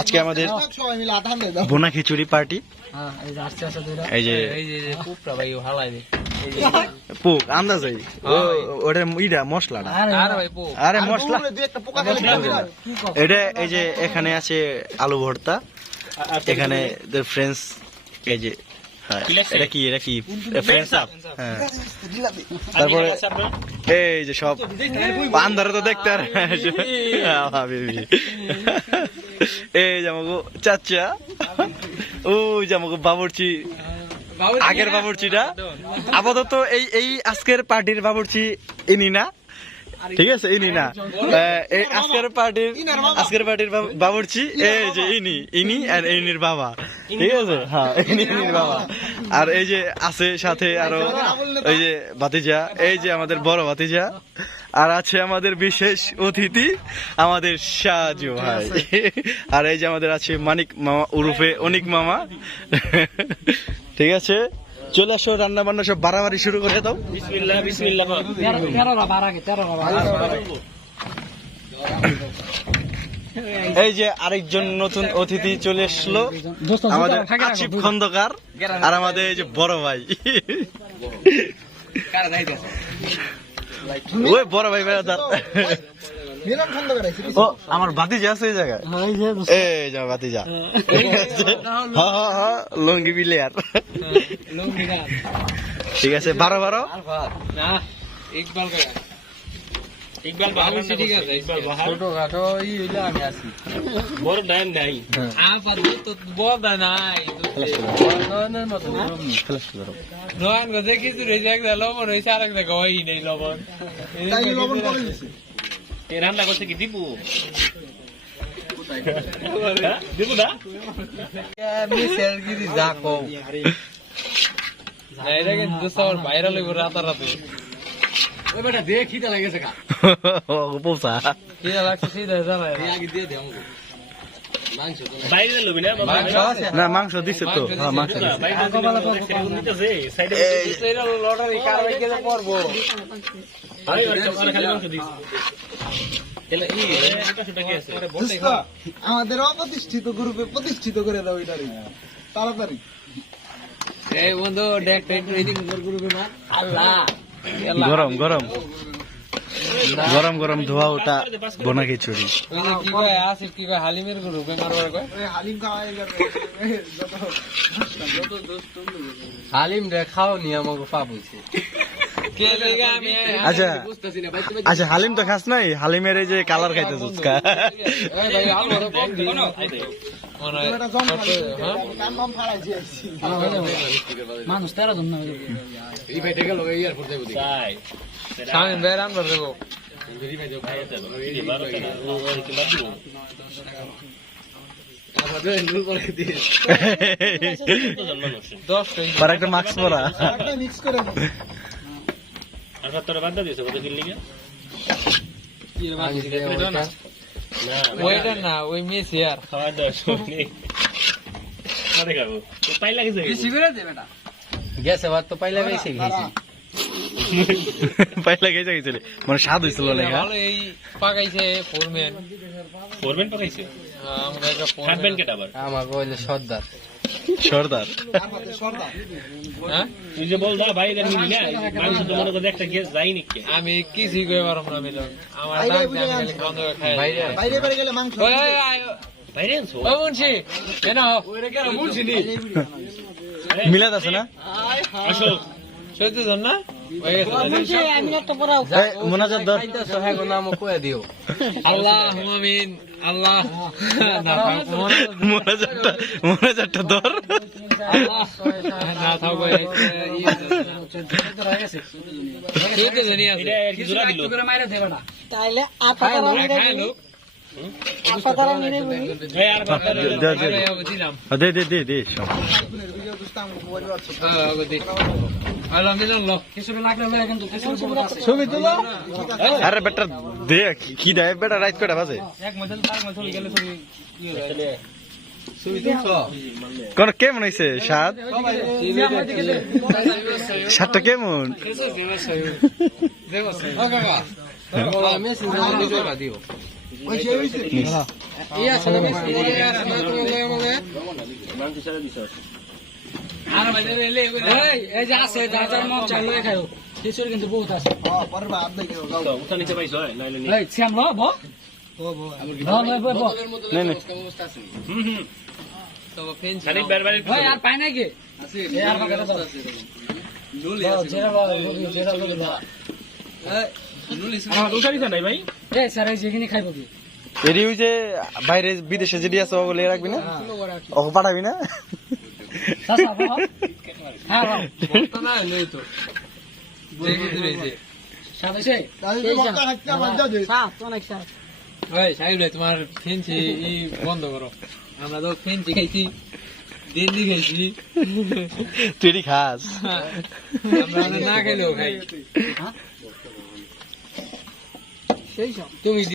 আজকে আমাদের বোনা খিচুড়ি পার্টি। এই যে পোক আন্দাজ ওটা ইটা মশলাটা, আরে মশলা এটা। এই যে এখানে আছে আলু ভর্তা, এখানে ফ্রেঞ্চ, এই যে এটা কি ফ্রেঞ্চ আপ। হ্যাঁ, তারপরে এই যে সব আন্ধারে তো দেখতে আর এই যে আমাকে চাচা, ওই যে আমাকে বাবুর্চি, আগের বাবুর্চিটা আপাতত এই আজকের পার্টির বাবুর্চি ইনি না, ঠিক আছে, ইনি না, এই আজকের পার্টির বাবুর্চি এই যে ইনি আর ইনির বাবা, ঠিক আছে। হ্যাঁ, ইনির বাবা। আর এই যে আছে সাথে আরো ওই যে ভাতিজা, এই যে আমাদের বড় ভাতিজা, আর আছে আমাদের বিশেষ অতিথি আমাদের সাজু ভাই, আর এই যে আমাদের আছে মানিক মামা উরুফে অনিক মামা। ঠিক আছে, চলে আসো, রান্না বান্না সব বাড়াবাড়ি শুরু করে দাও। বিসমিল্লাহ বিসমিল্লাহ। এই যে আরেকজন নতুন অতিথি চলে এসলো, আমাদের আসিফ খন্দকার, আর আমাদের এই যে বড় ভাই, ওই বড় ভাই বেড়াদার। ও আমার ভাতিজা আছে এই জায়গায়, এই যে ভাতিজা, লঙ্গি বিলিয়ার। ঠিক আছে, 12 রান্না করছে কি দীপু? দীপু না ভাইরাল রাতারাতি লাগেছে না, মাংস দিচ্ছে তো, মাংস আমাদের অপ্রতিষ্ঠিত গ্রুপে প্রতিষ্ঠিত করে দাও এটারই তাড়াতাড়ি। এই বন্ধু গরম গরম গরম গরম ধোয়া ওটা বোনা খিচুড়ি। হালিমের গ্রুপে হালিম খাওয়াই হালিম রে খাও নি আমাকে পাপ হইছে। আচ্ছা আচ্ছা, হালিম তো খাস নাই, হালিমের এই যে কালার খাইতে চুচকা। মানুষ 13 জন না একটা মাস্ক পরা মিক্স করে না ওই মেসি আর গেছে ভাত তো পাইলা বেশি খেয়েছি, পাইলা গেছে গেছিল, মানে স্বাদ হয়েছিল না। ভালো এই পাকাইছে ফোরম্যান পাকাইছে আমাকে বললে সর্দার সর্দার। তুই যে বল ভাই একটা গ্যাস যায়নি, আমি কিছুই কই পারব না, মিলন আমার বাইরে বাইরে গেলে মাংস মিলাদ আছে না? না মোনাজাত ধর, নাম কয়ে দিও। আল্লাহ আমিন, আল্লাহ মোনাজাতটা ধর। আরে বেটা দে, কি দেয় বেটা, রাইত কটা বাজে? কোন কেমন হয়েছে স্বাদ? স্বাদটা কেমন? ওই সেই হইছে এই আছে না মিস এই আছে না তোমাদের আমাদের মাংস সারা দিছ আর ভাই লে এই যে আছে যা যা মন চাই লয়ে খাও খিচুড়ি কিন্তু বহুত আছে হ্যাঁ পরে ভাত দেখে গাও তো উঠা নিতে পাইছো নাইলে নি এই শ্যাম ল ব ও বো নেই নেই তো ফেন খালি বারবার ভাই আর পাই নাই কি আছে এই আর বাগারে দাও লুলি আছে জেরা লুলি জেরা লুলি এই লুলি আমার উঠা দিছ নাই ভাই এই স্যার এই যেখানে খাইবো কি এরি ওই যে বাইরে বিদেশে যেটি আছে ওগুলো রাখবি না ও পাঠাবি না সাসা বাবা হ্যাঁ বাবা তো না নেই তো দেখি দিয়েছে সাথে সেই তাহলে মক্কা হাঁটতে মজা দে সাত অনেক সাত ওই সাহেব রে তোমার ফেন্সি ই বন্ধ করো আমরা তো ফেন্সি খাইছি দিল্লি খাইছি তুই এটি খাস আমরা না খেলেও খাই সেই সব তুমি